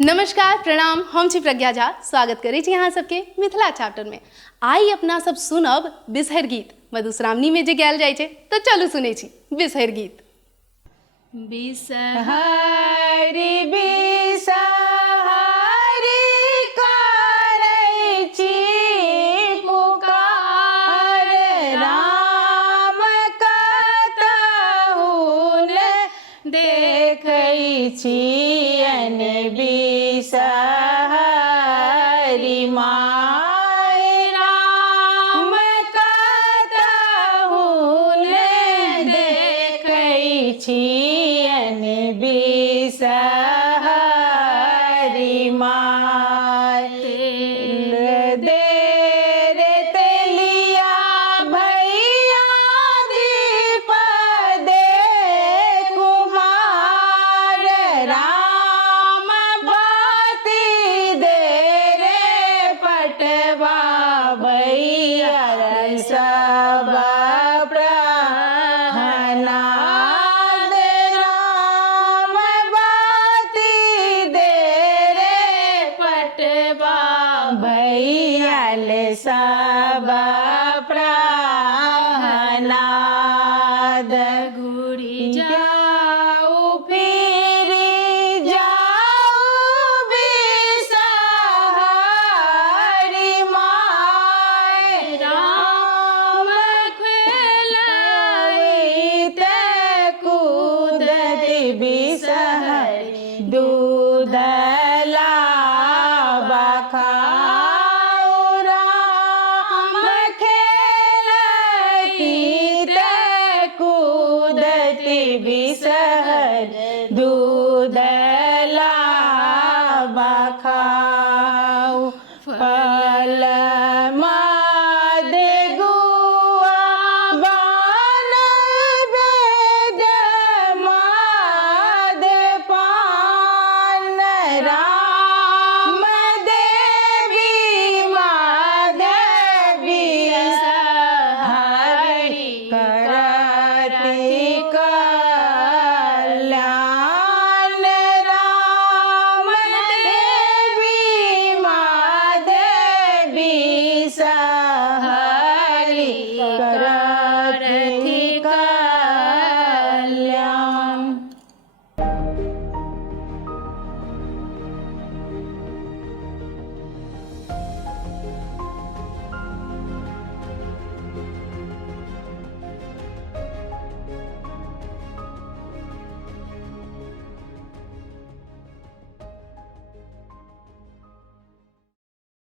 नमस्कार प्रणाम, हम छी प्रज्ञा झा। स्वागत करै छी अहाँ सबके मिथिला चैप्टर में। आई अपना सब सुनब बिसहरि गीत। मधुश्रावणी में जे गायल जाइ छै तऽ चलू सुनै छी बिसहरि गीत। बिसहरि बिसहरि करै छी पुकार, राम कतहु ने देखै छियन बिसहरि माय, राम कतहु ने देखै छियन बिसहरि माय। तेल दे रे तेलिया भैया दीप दे कुम्हार, राम बाती दे रे पटवा भैया, सब प्रहनाद, राम बाती दे रे पटवा भैया, सब प्रहनाद। घुरी जाऊ फिर जाऊ बिसहरि माय, राम खेलइत कूदत बिसहरि, दूध लाबा खाऊ, राम खेलइत कूदत बिसहरि, दूध लाबा खाऊ। फल